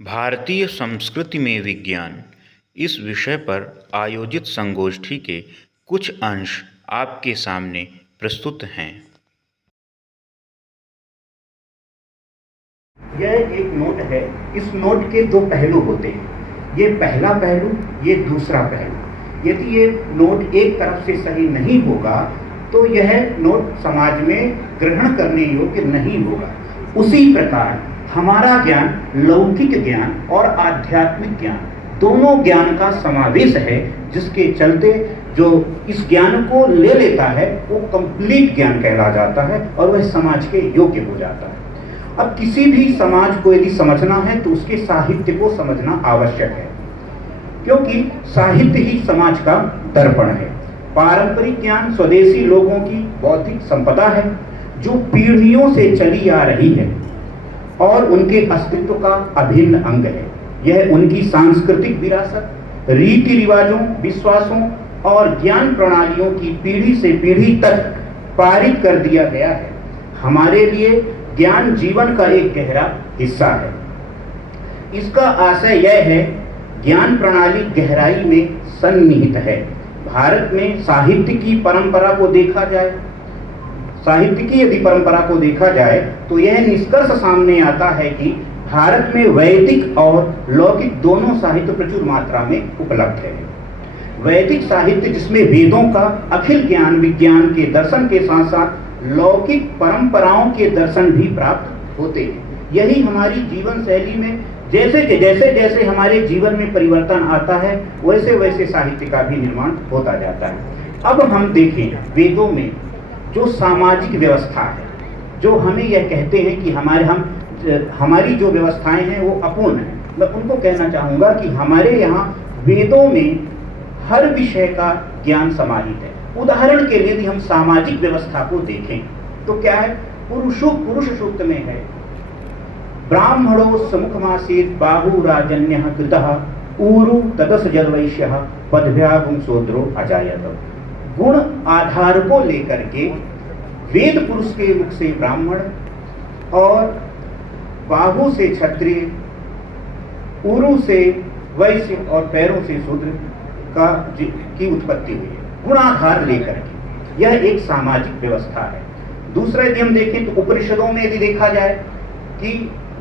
भारतीय संस्कृति में विज्ञान इस विषय पर आयोजित संगोष्ठी के कुछ अंश आपके सामने प्रस्तुत हैं। यह एक नोट है। इस नोट के दो पहलू होते हैं, ये पहला पहलू, ये दूसरा पहलू। यदि ये नोट एक तरफ से सही नहीं होगा तो यह नोट समाज में ग्रहण करने योग्य नहीं होगा। उसी प्रकार हमारा ज्ञान लौकिक ज्ञान और आध्यात्मिक ज्ञान दोनों ज्ञान का समावेश है, जिसके चलते जो इस ज्ञान को ले लेता है वो कंप्लीट ज्ञान कहला जाता है और वह समाज के योग्य हो जाता है। अब किसी भी समाज को यदि समझना है तो उसके साहित्य को समझना आवश्यक है, क्योंकि साहित्य ही समाज का दर्पण है। पारंपरिक ज्ञान स्वदेशी लोगों की बौद्धिक संपदा है, जो पीढ़ियों से चली आ रही है और उनके अस्तित्व का अभिन्न अंग है। यह उनकी सांस्कृतिक विरासत, रीति रिवाजों, विश्वासों और ज्ञान प्रणालियों की पीढ़ी से पीढ़ी तक पारित कर दिया गया है। हमारे लिए ज्ञान जीवन का एक गहरा हिस्सा है। इसका आशय यह है, ज्ञान प्रणाली गहराई में सन्निहित है। भारत में साहित्य की परंपरा को देखा जाए, साहित्य की यदि परंपरा को देखा जाए तो यह निष्कर्ष सामने आता है कि भारत में वैदिक और लौकिक दोनों साहित्य प्रचुर मात्रा में उपलब्ध है। वैदिक साहित्य जिसमें वेदों का अखिल ज्ञान विज्ञान के दर्शन के साथ साथ लौकिक परंपराओं के दर्शन भी प्राप्त होते हैं। यही हमारी जीवन शैली में जैसे हमारे जीवन में परिवर्तन आता है वैसे वैसे साहित्य का भी निर्माण होता जाता है। अब हम देखें वेदों में जो सामाजिक व्यवस्था है, जो हमें यह कहते हैं कि हमारी जो व्यवस्थाएं हैं वो अपूर्ण है। मैं उनको कहना चाहूँगा कि हमारे यहाँ वेदों में हर विषय का ज्ञान समाहित है। उदाहरण के लिए यदि हम सामाजिक व्यवस्था को देखें तो क्या है, पुरुष सूक्त में है, ब्राह्मणो समुखमासीत् बाहु राजन्यः कृतः ऊरु तदस जलवैश्यः पदभ्यागुं शूद्रो अजायत। गुण आधार को लेकर के वेद पुरुष के मुख से ब्राह्मण और बाहु से क्षत्रिय, उरु से वैश्य और पैरों से शूद्र की उत्पत्ति हुई है, गुणाधार लेकर के। यह एक सामाजिक व्यवस्था है। दूसरा यदि हम देखें तो उपनिषदों में यदि देखा जाए कि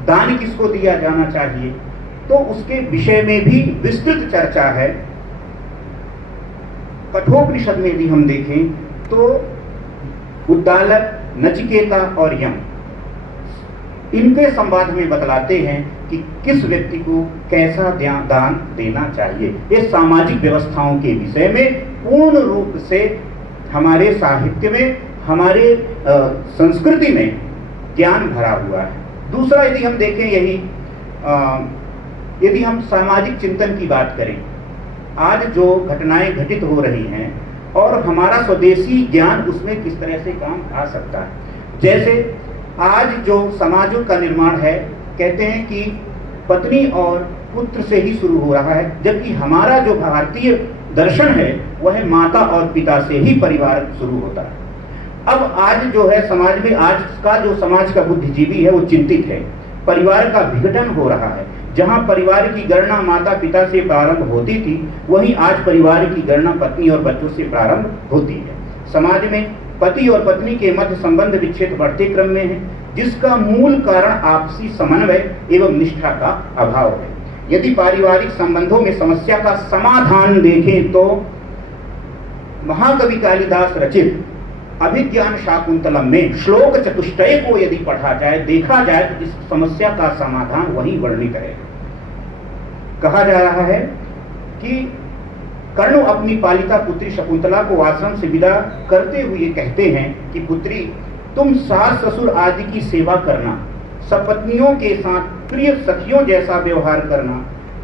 दान किसको दिया जाना चाहिए तो उसके विषय में भी विस्तृत चर्चा है। कठोपनिषद में यदि हम देखें तो उद्दालक, नचिकेता और यम इनके संवाद में बतलाते हैं कि किस व्यक्ति को कैसा दान देना चाहिए। ये सामाजिक व्यवस्थाओं के विषय में पूर्ण रूप से हमारे साहित्य में, हमारे संस्कृति में ज्ञान भरा हुआ है। दूसरा यदि हम देखें यदि हम सामाजिक चिंतन की बात करें, आज जो घटनाएं घटित हो रही हैं और हमारा स्वदेशी ज्ञान उसमें किस तरह से काम आ सकता है। जैसे आज जो समाजों का निर्माण है, कहते हैं कि पत्नी और पुत्र से ही शुरू हो रहा है, जबकि हमारा जो भारतीय दर्शन है वह माता और पिता से ही परिवार शुरू होता है। अब आज जो है समाज में, आज का जो समाज का बुद्धिजीवी है वो चिंतित है। परिवार का विघटन हो रहा है। जहां परिवार की गणना माता पिता से प्रारंभ होती थी, वहीं आज परिवार की गणना पत्नी और बच्चों से प्रारंभ होती है। समाज में पति और पत्नी के मध्य संबंध विच्छेद बढ़ते क्रम में है, जिसका मूल कारण आपसी समन्वय एवं निष्ठा का अभाव है। यदि पारिवारिक संबंधों में समस्या का समाधान देखें तो महाकवि कालिदास रचित अभिज्ञान शाकुंतलम में श्लोक चतुष्टय को यदि पढ़ा जाए, देखा जाए तो इस समस्या का समाधान वही वर्णित है। कहा जा रहा है कि कर्ण अपनी पालिता पुत्री शकुंतला को आश्रम से विदा करते हुए कहते हैं कि पुत्री, तुम सास ससुर आदि की सेवा करना, सपत्नियों के साथ प्रिय सखियों जैसा व्यवहार करना,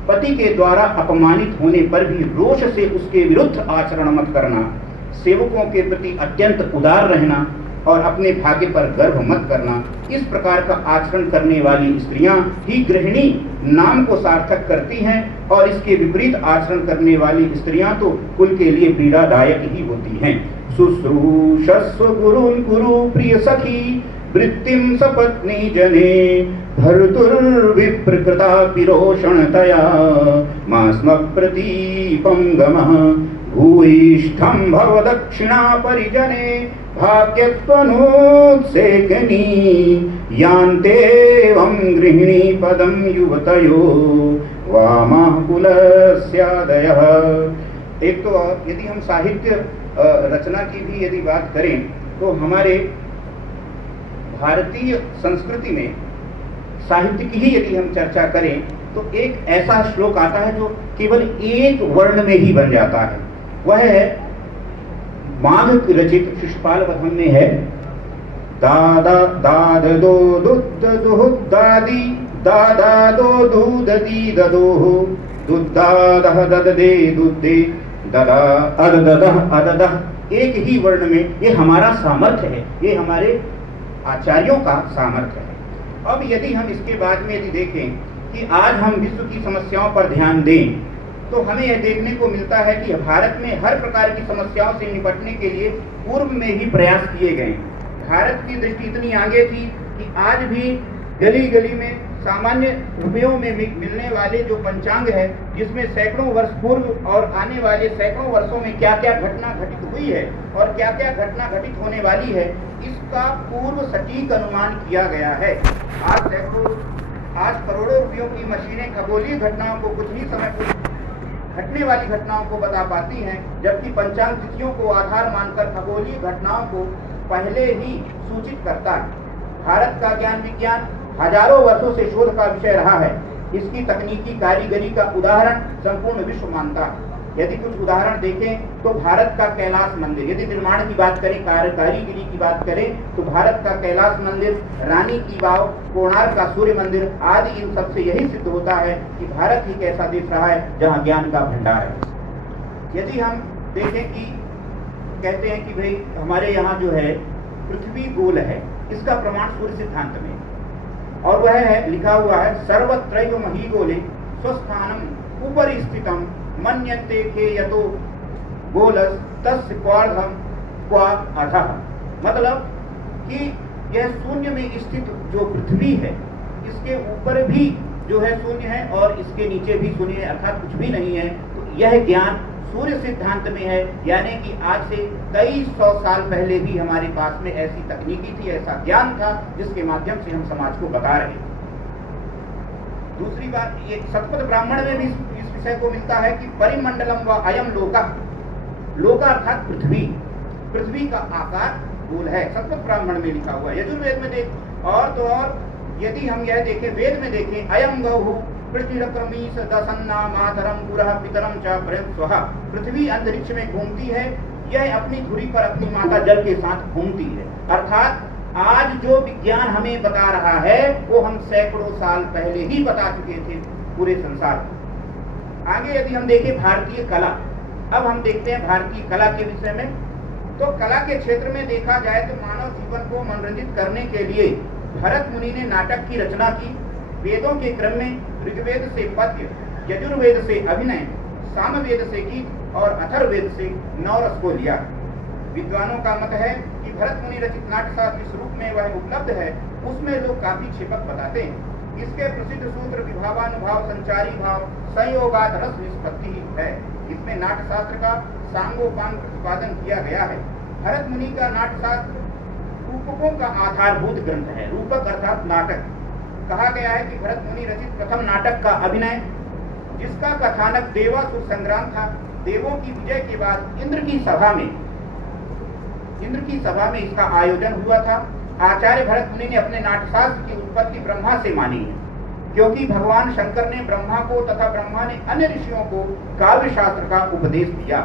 पति के द्वारा अपमानित होने पर भी रोष से उसके विरुद्ध आचरण मत करना, सेवकों के प्रति अत्यंत उदार रहना और अपने भाग्य पर गर्व मत करना। इस प्रकार का आचरण करने वाली स्त्रियां ही गृहिणी नाम को सार्थक करती हैं और इसके विपरीत आचरण करने वाली स्त्रियां तो कुल के लिए पीड़ादायक ही होती हैं। शुश्रूषस्व गुरुन् कुरु प्रिय सखी वृत्तिं सपत्नी जने भर्तुर्विप्रकृता पिरोषणतया मास्म प्रतीपं गमः भूयिष्ठं भव दक्षिणा परिजने भाग्यत्वनोत्सेकनी यान्तेवं गृहिणी पदं युवतयो वामः कुलस्यादयः। एक तो यदि हम साहित्य रचना की भी यदि बात करें तो हमारे भारतीय संस्कृति में साहित्य की ही यदि हम चर्चा करें तो एक ऐसा श्लोक आता है जो केवल एक वर्ण में ही बन जाता है। वह है माघ रचित शिशुपाल वधम में है दादा दाद दो दुद दुह दादी दादा दो दूध दी ददोह दुद्दादह दद दे दुद्दे ददा अददह अददह। एक ही वर्ण में ये हमारा सामर्थ्य है, ये हमारे आचार्यों का सामर्थ्य है। अब यदि हम इसके बाद में यदि देखें कि आज हम विश्व की समस्याओं पर ध्यान दें तो हमें यह देखने को मिलता है कि भारत में हर प्रकार की समस्याओं से निपटने के लिए पूर्व में ही प्रयास किए गए। भारत की दृष्टि इतनी आगे थी कि आज भी गली गली में सामान्य रुपयों में मिलने वाले जो पंचांग है जिसमें सैकड़ों वर्ष पूर्व और आने वाले सैकड़ों वर्षों में क्या क्या घटना घटित हुई है और क्या क्या घटना घटित होने वाली है, इसका पूर्व सटीक अनुमान किया गया है। आज करोड़ों रुपयों की मशीनें खगोलीय घटनाओं को कुछ ही समय पूर्व घटने वाली घटनाओं को बता पाती हैं, जबकि पंचांग तिथियों को आधार मानकर खगोलीय घटनाओं को पहले ही सूचित करता है। भारत का ज्ञान विज्ञान हजारों वर्षों से शोध का विषय रहा है। इसकी तकनीकी कारीगरी का उदाहरण संपूर्ण विश्व मानता है। यदि कुछ उदाहरण देखें तो भारत का कैलाश मंदिर, यदि निर्माण की बात करें, कारीगरी की बात करें तो भारत का कैलाश मंदिर, रानी की वाव, कोणार्क का सूर्य मंदिर आदि, इन सबसे यही सिद्ध होता है कि भारत एक ऐसा देश रहा है जहाँ ज्ञान का भंडार है। यदि हम देखें कि कहते हैं कि भाई हमारे यहाँ जो है पृथ्वी गोल है, इसका प्रमाण सूर्य सिद्धांत में, और वह है लिखा हुआ है सर्वत्रैव महीगोले स्वस्थानम उपरि स्थितम मन्यन्ते खे यतो गोलस तस्य क्वार्धम क्वा अधः। मतलब कि यह शून्य में स्थित जो पृथ्वी है इसके ऊपर भी जो है शून्य है और इसके नीचे भी शून्य है, अर्थात कुछ भी नहीं है। तो यह ज्ञान सूर्य सिद्धांत में है, यानी कि आज से 2300 साल पहले भी हमारे पास में ऐसी तकनीकी थी, ऐसा ज्ञान था जिसके माध्यम से हम समाज को बता रहे हैं। दूसरी बात, ये शतपथ ब्राह्मण में भी इस विषय को मिलता है कि परिमंडलम व अयम लोका, लोका अर्थात पृथ्वी का आकार गोल है, शतपथ ब्राह्मण में लिखा हुआ है। यजुर्वेद में देख और तो और यदि हम यह देखें, वेद में देखें, अयम गौः पृथ्वीरक्रमीश दसन्ना मातरम पुरः पितरम च प्रयस्वः। पृथ्वी अंतरिक्ष में घूमती है, यह अपनी धुरी पर अपनी माता जल के साथ घूमती है। अर्थात आज जो विज्ञान हमें बता रहा है वो हम सैकड़ों साल पहले ही बता चुके थे पूरे संसार को। आगे यदि हम देखें भारतीय कला, अब हम देखते हैं भारतीय कला के विषय में। तो कला के क्षेत्र में देखा जाए तो मानव जीवन को मनोरंजित करने के लिए भरत मुनि ने नाटक की रचना की। वेदों के क्रम में ऋग्वेद से पद्य, यजुर्वेद से अभिनय, सामवेद से गीत और अथर्ववेद से नवरस को लिया। विद्वानों का मत है कि भरत मुनि रचित नाट्यशास्त्र जिस रूप में वह उपलब्ध है उसमें लोग काफी क्षिपक बताते हैं। इसके प्रसिद्ध सूत्र विभावानुभाव, संचारी भाव, संयोगात रस निष्पत्ति है। इसमें नाट्यशास्त्र का सांगोपांग प्रतिपादन किया गया है। भरत मुनि का नाट्यशास्त्र रूपकों का आधारभूत ग्रंथ है। रूपक अर्थात नाटक। कहा गया है कि भरत मुनि रचित प्रथम नाटक का अभिनय, जिसका कथानक देवासुर संग्राम था। देवों की विजय के बाद इंद्र की सभा में इसका आयोजन हुआ था। आचार्य भरत मुनि ने अपने नाट्यशास्त्र की उत्पत्ति ब्रह्मा से मानी है, क्योंकि भगवान शंकर ने ब्रह्मा को तथा ब्रह्मा ने अन्य ऋषियों को काव्य शास्त्र का उपदेश दिया।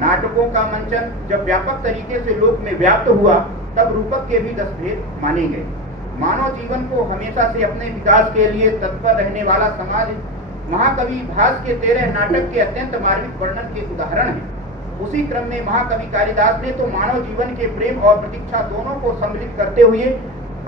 नाटकों का मंचन जब व्यापक तरीके से लोक में व्याप्त हुआ तब रूपक के भी 10 भेद माने गए। मानव जीवन को हमेशा से अपने विकास के लिए तत्पर रहने वाला समाज महाकवि भास के 13 नाटक के अत्यंत मार्मिक वर्णन के उदाहरण हैं। उसी क्रम में महाकवि कालिदास ने तो मानव जीवन के प्रेम और प्रतीक्षा दोनों को सम्मिलित करते हुए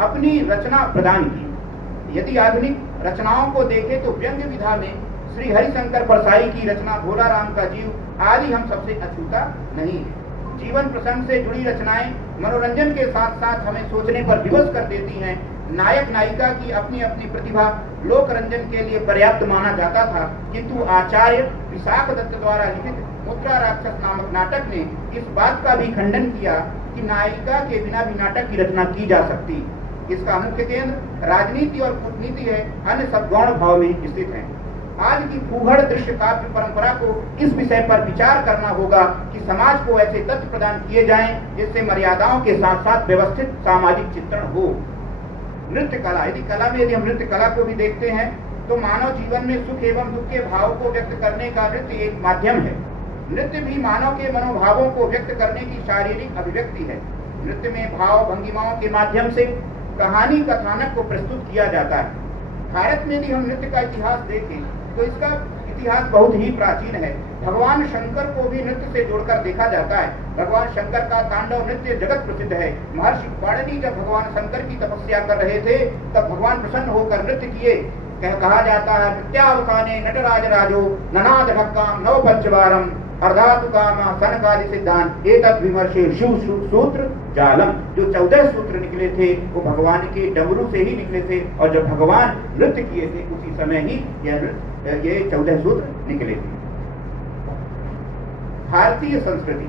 अपनी रचना प्रदान की। यदि आधुनिक रचनाओं को देखें तो व्यंग्य विधा में श्री हरिशंकर परसाई की रचना भोला राम का जीव आदि हम सबसे अछूता नहीं है। जीवन प्रसंग से जुड़ी रचनाएं मनोरंजन के साथ साथ हमें सोचने पर विवश कर देती हैं। नायक नायिका की अपनी अपनी प्रतिभा लोक रंजन के लिए पर्याप्त माना जाता था, किंतु आचार्य विशाख दत्त द्वारा लिखित मुद्रा राक्षस नामक नाटक ने इस बात का भी खंडन किया कि नायिका के बिना भी नाटक की रचना की जा सकती। इसका मुख्य केंद्र राजनीति और कूटनीति है, अन्य सब गौण भाव में स्थित है। आज की भूगढ़ दृश्य काव्य परंपरा को इस विषय पर विचार करना होगा कि समाज को ऐसे तथ्य प्रदान किए जाएं जिससे मर्यादाओं के साथ साथ व्यवस्थित सामाजिक चित्रण हो। नृत्य कला, यदि हम नृत्य कला को भी देखते हैं तो मानव जीवन में सुख एवं दुख के भाव को व्यक्त करने का नृत्य एक माध्यम है। नृत्य भी मानव के मनोभावों को व्यक्त करने की शारीरिक अभिव्यक्ति है। नृत्य में भाव भंगिमाओं के माध्यम से कहानी कथानक को प्रस्तुत किया जाता है। भारत में यदि हम नृत्य का इतिहास देखें तो इसका इतिहास बहुत ही प्राचीन है। भगवान शंकर को भी नृत्य से जोड़कर देखा जाता है। भगवान शंकर का तांडव नृत्य जगत प्रसिद्ध है। महर्षि पाणिनि जब भगवान शंकर की तपस्या कर रहे थे तब भगवान प्रसन्न होकर नृत्य किए। कहा जाता है नृत्यावसाने नटराज राजो ननाद ढक्काम नव पंचवारम अर्धातु काम सनकादि सिद्धांत एतत् विमर्शे शिव सूत्र जालम। जो 14 सूत्र निकले थे वो भगवान के डमरू से ही निकले थे और जब भगवान नृत्य किए थे उसी समय ही ये 14 सूत्र निकले थे। भारतीय संस्कृति,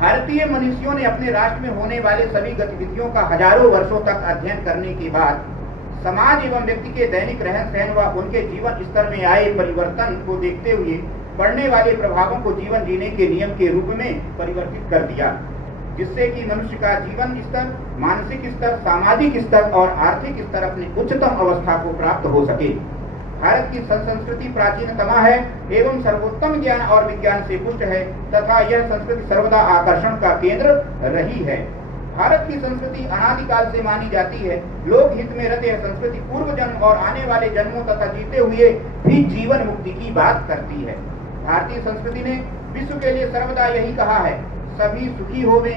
भारतीय मनुष्यों ने अपने राष्ट्र में होने वाले सभी गतिविधियों का हजारों वर्षों तक अध्ययन करने के बाद समाज एवं व्यक्ति के दैनिक रहन सहन व उनके जीवन स्तर में आए परिवर्तन को देखते हुए पड़ने वाले प्रभावों को जीवन जीने के नियम के रूप में परिवर्तित कर दिया, जिससे कि मनुष्य का जीवन स्तर, मानसिक स्तर, सामाजिक स्तर और आर्थिक स्तर अपनी उच्चतम अवस्था को प्राप्त हो सके। भारत की संस्कृति प्राचीनतमा है एवं सर्वोत्तम ज्ञान और विज्ञान से पुष्ट है तथा यह संस्कृति सर्वदा आकर्षण का केंद्र रही है। भारत की संस्कृति अनादिकाल से मानी जाती है। लोक हित में रत यह संस्कृति पूर्व जन्म और आने वाले जन्मों तथा जीते हुए भी जीवन मुक्ति की बात करती है। भारतीय संस्कृति ने विश्व के लिए सर्वदा यही कहा है, सभी सुखी होवें,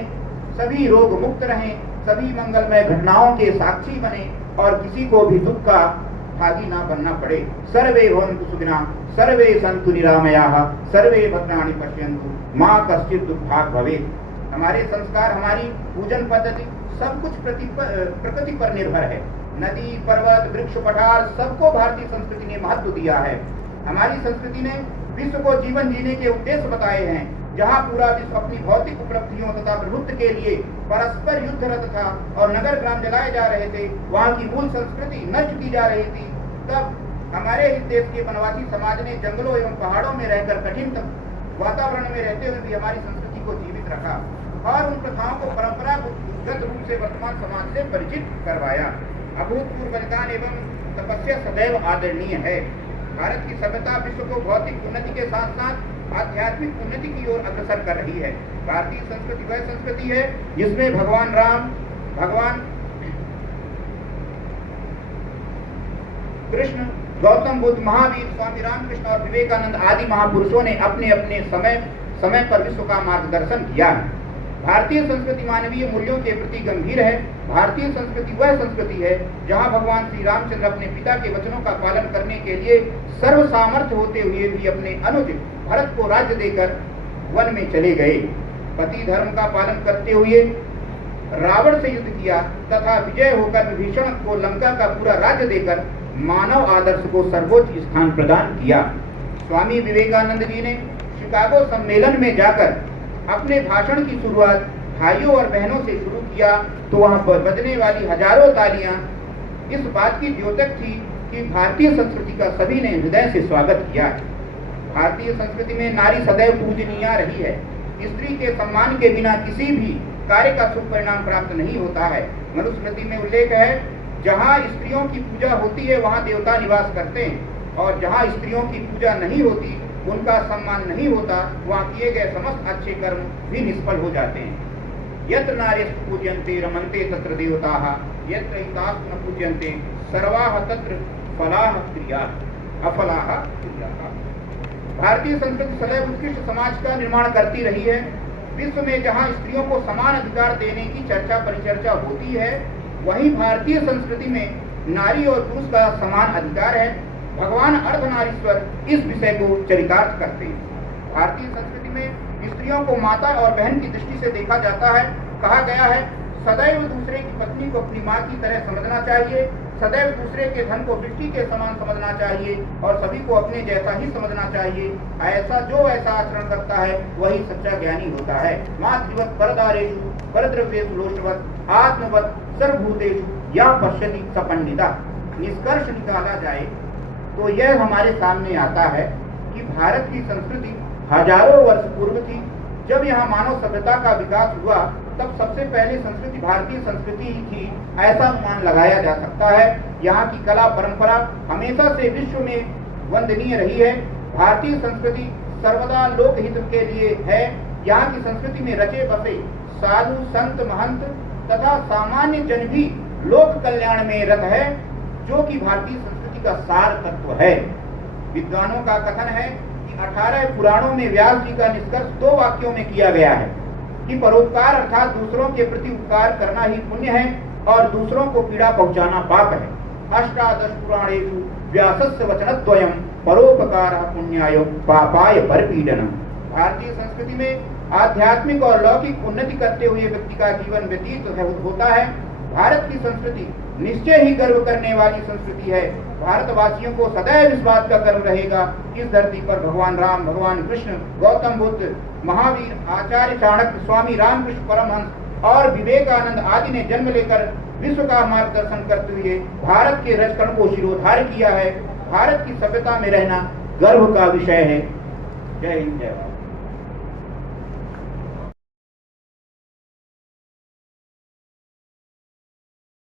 सभी रोग मुक्त रहें, सभी मंगलमय घटनाओं के साक्षी बने और किसी को भी दुख का भागी ना बनना पड़े। सर्वे भवन्तु सुखिनः, सर्वे सन्तु निरामयाः, सर्वे भद्राणि पश्यन्तु, मा कश्चित् दुःखभाग् भवेत्। हमारे संस्कार, हमारी पूजन पद्धति सब कुछ प्रकृति पर निर्भर है। नदी, पर्वत, वृक्ष, पठार सबको भारतीय संस्कृति ने महत्व दिया है। हमारी संस्कृति ने विश्व को जीवन जीने के उद्देश्य बताए हैं। जहाँ पूरा विश्व अपनी भौतिक उपलब्धियों तथा प्रभुत्व के लिए परस्पर युद्धरत था और नगर ग्राम जलाए जा रहे थे, वहाँ की मूल संस्कृति नष्ट की जा रही थी, तब हमारे इस देश के वनवासी समाज ने जंगलों एवं पहाड़ों में रहकर कठिन वातावरण में रहते हुए भी हमारी संस्कृति को जीवित रखा और उन प्रथाओं को परंपरागत रूप से वर्तमान समाज से परिचित करवाया। अभूतपूर्व बलिदान एवं तपस्या सदैव आदरणीय है। भारत की सभ्यता विश्व को भौतिक उन्नति के साथ साथ आध्यात्मिक उन्नति की ओर अग्रसर कर रही है। भारतीय संस्कृति वह संस्कृति है जिसमें भगवान राम, भगवान कृष्ण, गौतम बुद्ध, महावीर, स्वामी रामकृष्ण और विवेकानंद आदि महापुरुषों ने अपने अपने समय पर विश्व का मार्गदर्शन किया है। भारतीय संस्कृति मानवीय मूल्यों के प्रति गंभीर है। भारतीय संस्कृति वह संस्कृति है जहां भगवान श्री रामचंद्र अपने पिता के वचनों का पालन करने के लिए सर्व सामर्थ्य होते हुए भी अपने अनुज भरत को राज्य देकर वन में चले गए। पति धर्म का पालन करते हुए रावण से युद्ध किया तथा विजय होकर विभीषण को लंका का पूरा राज्य देकर मानव आदर्श को सर्वोच्च स्थान प्रदान किया। स्वामी विवेकानंद जी ने शिकागो सम्मेलन में जाकर अपने भाषण की शुरुआत भाइयों और बहनों से शुरू किया तो वहां पर बजने वाली हजारों तालियां इस बात की द्योतक थी कि भारतीय संस्कृति का सभी ने हृदय से स्वागत किया। भारतीय संस्कृति में नारी सदैव पूजनीय रही है। स्त्री के सम्मान के बिना किसी भी कार्य का शुभ परिणाम प्राप्त नहीं होता है। मनुस्मृति में उल्लेख है, जहाँ स्त्रियों की पूजा होती है वहाँ देवता निवास करते हैं और जहाँ स्त्रियों की पूजा नहीं होती, उनका सम्मान नहीं होता, वहाँ किए गए समस्त अच्छे कर्म भी निष्फल हो जाते हैं। यत्र नार्यस्तु पूज्यन्ते रमन्ते तत्र देवताः, यत्र हितास्तु न पूज्यन्ते सर्वाः तत्र फलाः क्रियाः अफलाः क्रियाः। भारतीय संस्कृति सदैव उत्कृष्ट समाज का निर्माण करती रही है। विश्व में जहाँ स्त्रियों को समान अधिकार देने की चर्चा परिचर्चा होती है, वहीं भारतीय संस्कृति में नारी और पुरुष का समान अधिकार है। भगवान अर्धनारीश्वर इस विषय को चरितार्थ करते हैं। भारतीय संस्कृति में स्त्रियों को माता और बहन की दृष्टि से देखा जाता है। कहा गया है सदैव दूसरे की पत्नी को अपनी माँ की तरह समझना चाहिए, सदैव दूसरे के धन को मिट्टी के समान समझना चाहिए और सभी को अपने जैसा ही समझना चाहिए। ऐसा जो ऐसा आचरण करता है वही सच्चा ज्ञानी होता है। मातृवत परदारेषु परद्रव्येषु लोष्टवत् आत्मवत् सर्वभूतेषु या पश्यति स पंडिता। निष्कर्ष निकाला जाए तो यह हमारे सामने आता है कि भारत की संस्कृति हजारों वर्ष पूर्व थी। जब यहाँ मानव सभ्यता का विकास हुआ तब सबसे पहले संस्कृति भारतीय संस्कृति ही थी, ऐसा अनुमान लगाया जा सकता है। यहाँ की कला परंपरा हमेशा से विश्व में वंदनीय रही है। भारतीय संस्कृति सर्वदा लोकहित के लिए है। यहाँ की संस्कृति में रचे बसे साधु संत महंत तथा सामान्य जन भी लोक कल्याण में रत है, जो कि भारतीय संस्कृति का सार तत्व है। विद्वानों का कथन है कि 18 पुराणों में व्यास जी का निष्कर्ष 2 वाक्यों में किया गया है कि परोपकार अर्थात दूसरों के प्रति उपकार करना ही पुण्य है और दूसरों को पीड़ा पहुंचाना पाप है। 18 पुराणेषु व्यासस्य वचनद्वयम् परोपकारः पुण्याय पापाय परपीडनम्। भारतीय संस्कृति में आध्यात्मिक और लौकिक उन्नति करते हुए व्यक्ति का जीवन व्यतीत होता है। भारत की संस्कृति निश्चय ही गर्व करने वाली संस्कृति है। भारतवासियों को सदैव इस बात का गर्व रहेगा इस धरती पर भगवान राम, भगवान कृष्ण, गौतम बुद्ध, महावीर, आचार्य चाणक्य, स्वामी रामकृष्ण परमहंस और विवेकानंद आदि ने जन्म लेकर विश्व का मार्गदर्शन करते हुए भारत के रजकण को शिरोधार्य किया है। भारत की सभ्यता में रहना गर्व का विषय है। जय हिंद, जय भारत।